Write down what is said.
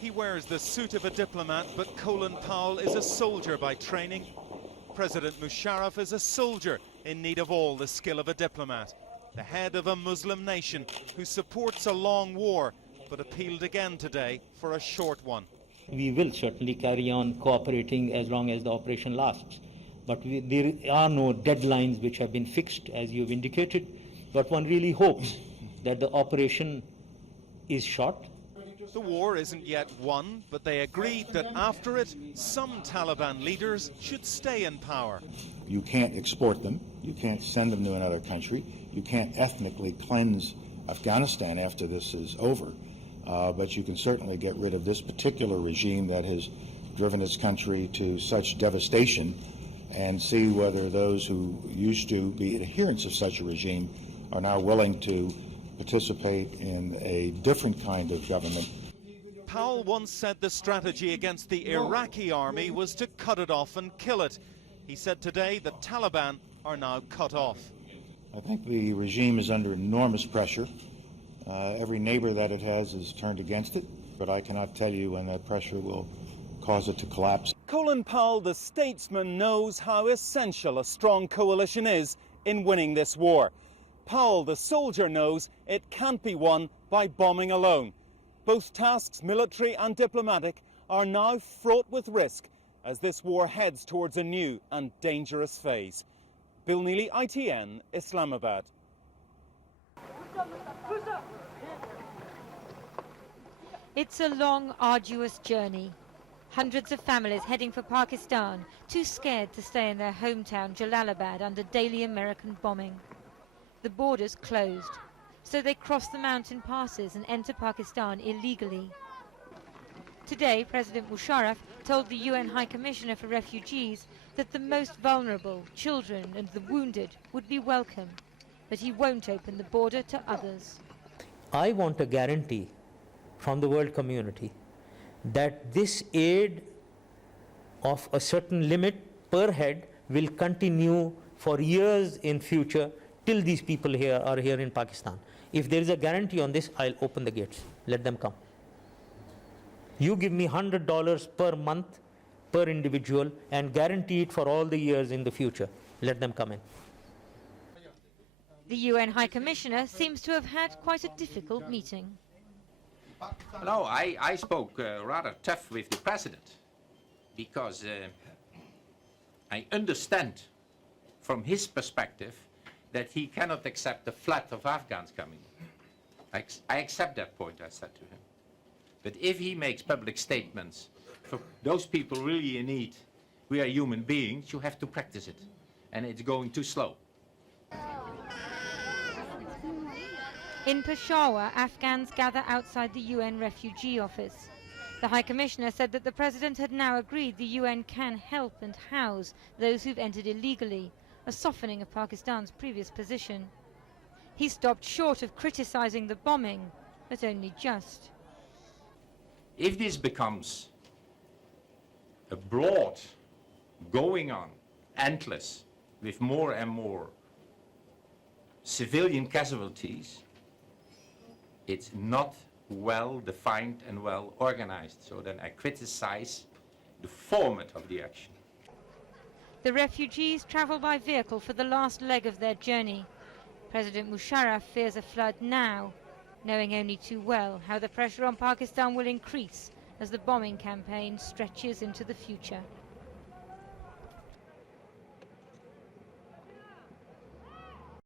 He wears the suit of a diplomat, but Colin Powell is a soldier by training. President Musharraf is a soldier in need of all the skill of a diplomat. The head of a Muslim nation who supports a long war, but appealed again today for a short one. We will certainly carry on cooperating as long as the operation lasts. But there are no deadlines which have been fixed, as you've indicated. But one really hopes that the operation is short. The war isn't yet won, but they agreed that after it, some Taliban leaders should stay in power. You can't export them. You can't send them to another country. You can't ethnically cleanse Afghanistan after this is over. But you can certainly get rid of this particular regime that has driven its country to such devastation and see whether those who used to be adherents of such a regime are now willing to participate in a different kind of government. Powell once said the strategy against the Iraqi army was to cut it off and kill it. He said today the Taliban are now cut off. I think the regime is under enormous pressure. Every neighbor that it has is turned against it, but I cannot tell you when that pressure will cause it to collapse. Colin Powell, the statesman, knows how essential a strong coalition is in winning this war. Powell, the soldier, knows it can't be won by bombing alone. Both tasks, military and diplomatic, are now fraught with risk as this war heads towards a new and dangerous phase. Bill Neely, ITN, Islamabad. It's a long, arduous journey. Hundreds of families heading for Pakistan, too scared to stay in their hometown Jalalabad under daily American bombing. The borders closed, so they cross the mountain passes and enter Pakistan illegally. Today, President Musharraf told the UN High Commissioner for Refugees that the most vulnerable, children and the wounded, would be welcome, but he won't open the border to others. I want a guarantee from the world community that this aid of a certain limit per head will continue for years in future till these people here are here in Pakistan. If there is a guarantee on this, I'll open the gates. Let them come. You give me $100 per month per individual and guarantee it for all the years in the future. Let them come in. The UN High Commissioner seems to have had quite a difficult meeting. No, I spoke rather tough with the president because I understand from his perspective that he cannot accept the flood of Afghans coming. I accept that point, I said to him. But if he makes public statements for those people really in need, we are human beings, you have to practice it. And it's going too slow. In Peshawar, Afghans gather outside the UN Refugee Office. The High Commissioner said that the President had now agreed the UN can help and house those who've entered illegally, a softening of Pakistan's previous position. He stopped short of criticizing the bombing, but only just. If this becomes a broad, going on, endless, with more and more civilian casualties, it's not well defined and well organized. So then I criticize the format of the action. The refugees travel by vehicle for the last leg of their journey. President Musharraf fears a flood now, knowing only too well how the pressure on Pakistan will increase as the bombing campaign stretches into the future.